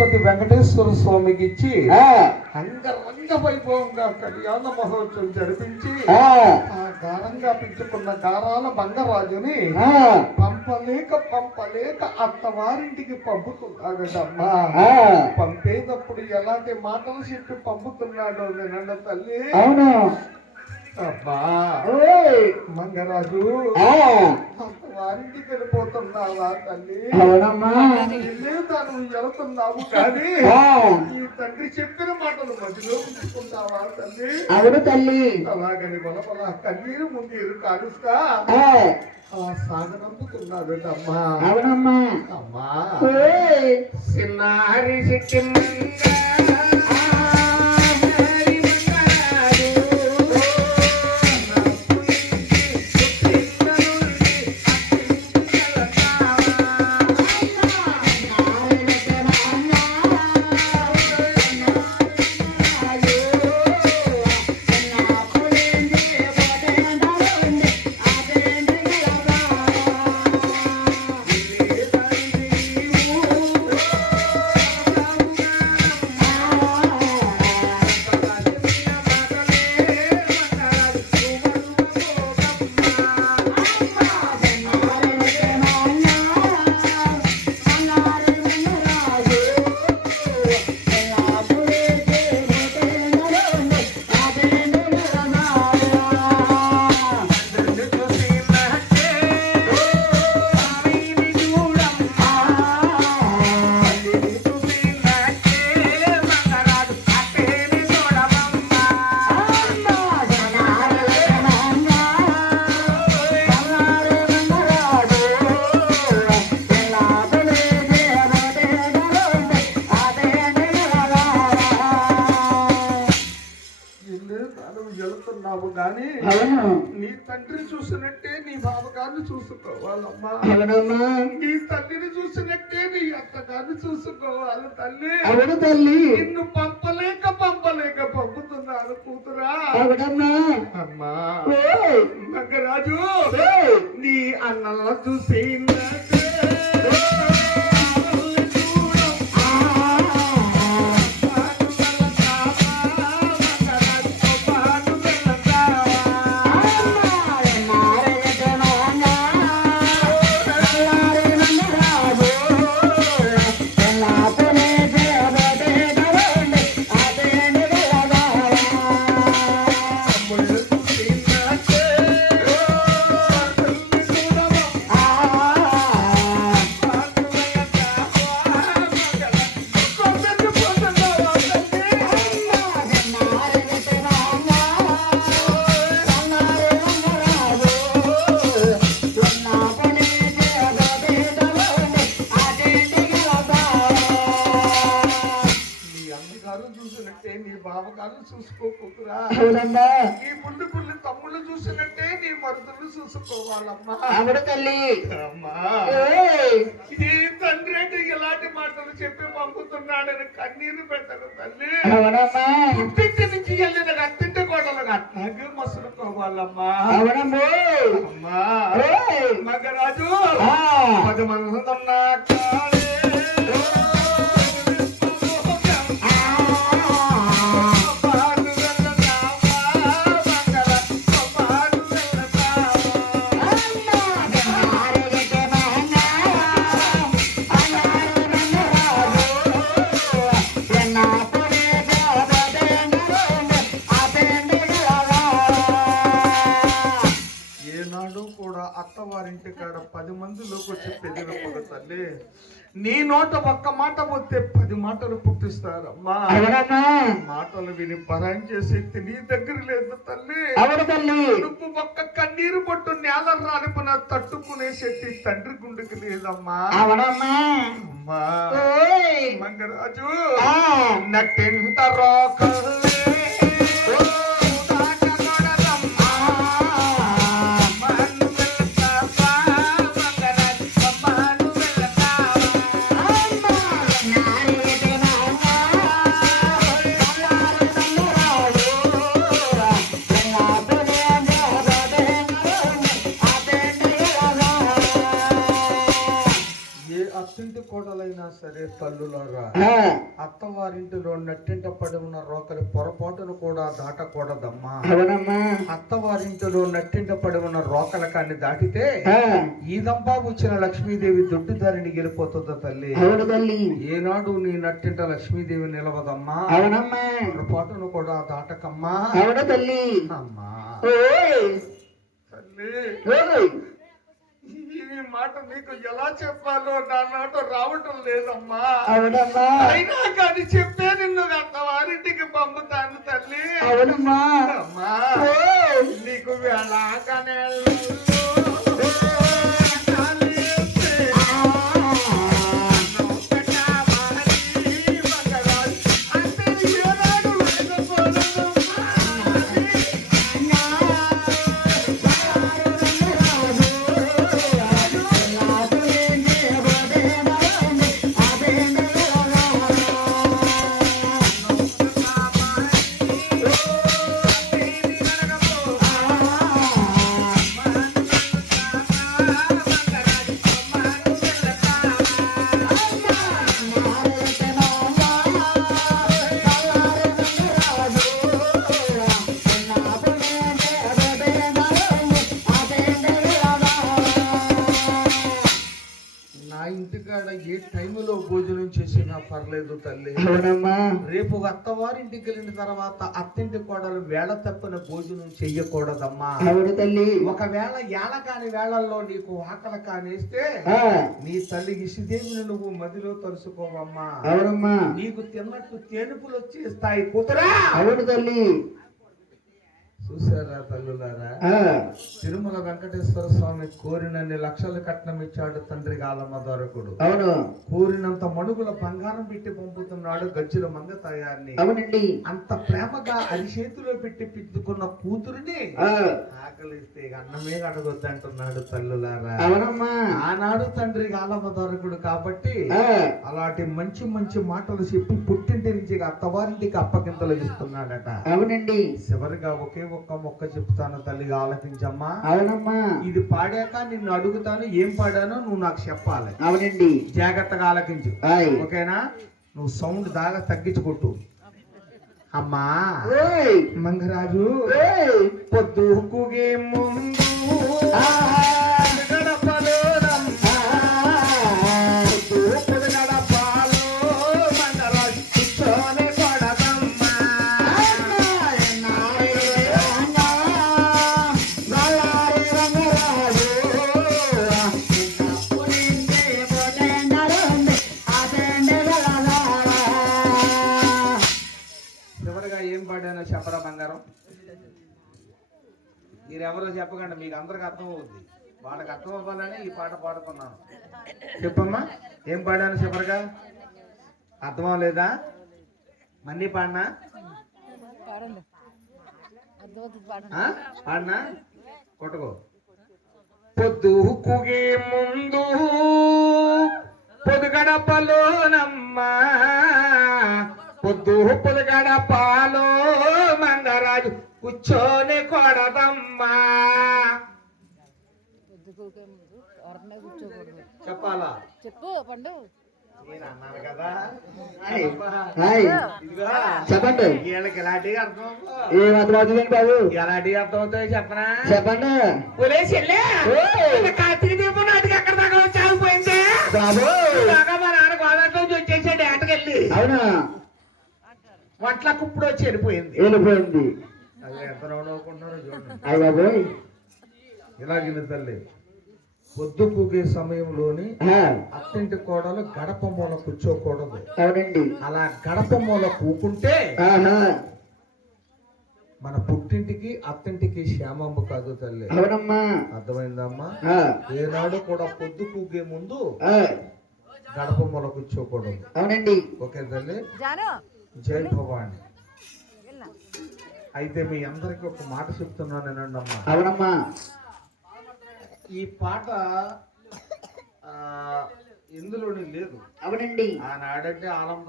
శ్రీపతి వెంకటేశ్వర స్వామికి ఇచ్చి అంగరంగ వైభవంగా కళ్యాణ మహోత్సవం జరిపించి ఆ గారంగా పెంచుకున్న గారాల బంగరాజుని పంపలేక అత్తవారింటికి పంపుతున్నాడమ్మా. పంపేటప్పుడు ఎలాంటి మాటలు చెప్పి పంపుతున్నాడో వినండి తల్లి. అవును అబ్బా మంగరాజు వారింటికి వెళ్ళిపోతున్నావా తల్లి? తను వెళుతున్నావు కానీ ఈ తండ్రి చెప్పిన మాటలు మధ్యలో ఉంచుకుంటావా తల్లి? అవును తల్లి. అలాగని బలబల కన్నీరు ముందు కాడుస్తా సాగనంపుతున్నాడు అమ్మా. అవునమ్మా. అమ్మా చిన్నారి గాని నీ తండ్రిని చూసినట్టే నీ బావగారిని చూసుకోవాలమ్మా. నీ తల్లిని చూసినట్టే నీ అత్తగారిని చూసుకోవాలి తల్లి. అవును తల్లి. నిన్ను పంపలేక పంపుతున్నాను కూతురా. అమ్మా మగరాజు నీ అన్నల చూసి చూసుకోకురా. నీ పుల్లి తమ్ముళ్ళు చూసినట్టే నీ మరుదులు చూసుకోవాలమ్మా. అవును తల్లి. అమ్మా ఈ తండ్రి అంటే ఎలాంటి మాటలు చెప్పి పంపుతున్నాడని కన్నీరు పెట్టను తల్లి. పుట్టింటి నుంచి వెళ్ళిన అత్తింటి కోటలు అట్లాగే మసులుకోవాలమ్మా. అవునమ్మా. అమ్మా మగరాజు 10 మంది ఉన్నా అత్తవారింటి కాడ 10 మందిలోకి వచ్చి పెళ్ళినప్పుడు తల్లి నీ నోట ఒక్క మాట పోతే 10 మాటలు పుట్టిస్తారమ్మా. మాటలు విని భరాయించే శక్తి నీ దగ్గర లేదు తల్లి. నువ్వు ఒక్క కన్నీరు పట్టు నేల రానిపున తట్టుకునే శక్తి తండ్రి గుండెకి లేదమ్మా. అమ్మా మంగరాజు నట్టెంత రోకల్లే కోటలైనా సరే తల్లులారా అత్తవారింటిలో నట్టింట పడి ఉన్న రోకలి పొరపాటును కూడా దాటకూడదమ్మా. అవునమ్మా. అత్తవారింటిలో నట్టింట పడి ఉన్న రోకల కాన్ని దాటితే ఈ దంపా వచ్చిన లక్ష్మీదేవి దొడ్డుదారిని గెలిపోతుందా తల్లి? అవును తల్లి. ఏనాడు నీ నట్టింట లక్ష్మీదేవి నిలవదమ్మా. అవునమ్మా. పొరపాటును కూడా దాటకమ్మా. అవును తల్లి. అమ్మా తల్లి, ఈ మాట నీకు ఎలా చెప్పాలో నా నాట రావటం లేదమ్మా. అవునమ్మా. అయినా కానీ చెప్పే నిన్ను అత్తవారింటికి పంపుతాను తల్లి. అవునమ్మా. అమ్మా నీకు వెళ్ళాకనే ఏ టైములో భోజనం చేసినా పర్లేదు తల్లి. అవునమ్మా. రేపు అత్తవారింటికి వెళ్ళిన తర్వాత అత్తింటి కోడలు వేళ తప్పిన భోజనం చెయ్యకూడదమ్మా. అవును తల్లి. ఒకవేళ ఏళ కాని వేళల్లో నీకు ఆకలి కానేస్తే నీ తల్లి ఇసిదేవిని నువ్వు మదిలో తలుసుకోవమ్మా. అవునమ్మా. నీకు తిన్నట్టు తేనుపులు వచ్చేస్తాయి కూతురా. అవును తల్లి. చూసారా తల్లులారా, తిరుమల వెంకటేశ్వర స్వామి కోరినన్ని లక్షలు కట్నం ఇచ్చాడు తండ్రి గాలమ్మ దొరకుడు. అవును. కోరినంత మణుగుల బంగారం పెట్టి పంపుతున్నాడు గజ్జుల మంగ తయారిని. అవునండి. అంత ప్రేమగా అరిచేతిలో పెట్టి పిచ్చుకున్న కూతురిని ఆకలిస్తే అన్నమే అడగొద్దంటున్నాడు తల్లులారా. అవునమ్మా. ఆనాడు తండ్రి గాలమ్మ దొరకుడు కాబట్టి అలాంటి మంచి మంచి మాటలు చెప్పి పుట్టింటి నుంచి అత్తవారింటికి అప్పగింతలు ఇస్తున్నాడట. అవునండి. చివరిగా ఒకే ఒక్క మొక్క చెప్తాను తల్లిగా ఆలకించమ్మా. అవునమ్మా. ఇది పాడాక నిన్ను అడుగుతాను, ఏం పాడానో నువ్వు నాకు చెప్పాలి. అవునండి. జాగ్రత్తగా ఆలకించు, ఓకేనా? నువ్వు సౌండ్ దాగా తగ్గించుకొట్టు. అమ్మా మంగరాజు పొద్దు కూగే ముందు చెప్పరా బంగారం? మీరెవరో చెప్పకండి, మీకు అందరికి అర్థం అవుద్ది. వాళ్ళకి అర్థం అవ్వాలని ఈ పాట పాడుకున్నాను. చెప్పమ్మా, ఏం పాడాను చివరిగా? అర్థం అవ్వలేదా? మళ్ళీ పాడినా పాడినా కొట్టుకో. పొద్దు కుగే ముందు పొద్దుగడపలోనమ్మా, పొద్దు పొద్దుగడపాలో మంగరాజు కూర్చోని కొడదమ్మా. చెప్పాలా? చెప్పు పండు. నేను అన్నాను కదా. చెప్పండి. వీళ్ళకి ఎలాంటి అర్థం బాబు, ఎలాంటి అర్థం అవుతాయో చెప్పనా? చెప్పండి. కార్తీక దీపం నాటికి ఎక్కడ దాకా చాలిపోయింది బాబు. మా నాన్న గోదావరిలో వచ్చేసాడు ఏటకెళ్ళి. అవునా? వంటలకు ఇప్పుడు వచ్చి వెళ్ళిపోయింది. అది ఎంత నవ్వుకుంటున్నారో చూడండి. అయ్యాబోయ్, ఇలాగిన తల్లి పొద్దు కూగే సమయంలోని అత్తింటి కోడలు గడప మూల కూర్చోకూడదు. అవునండి. అలా గడప మూల కూకుంటే మన పుట్టింటికి అత్తింటికి క్షేమము కాదు తల్లి. అవునమ్మా. అర్థమైందమ్మా? ఏనాడు కూడా పొద్దు కూగే ముందు గడప మూల కూర్చోకూడదు. అవునండి. ఓకే తల్లి, జై భవాని. అయితే మీ అందరికి ఒక మాట చెప్తున్నాను నేనండమ్మా. అవునమ్మా. ఈ పాట ఇందులోని లేదు. అవునండి. ఆనాడంటే ఆనందం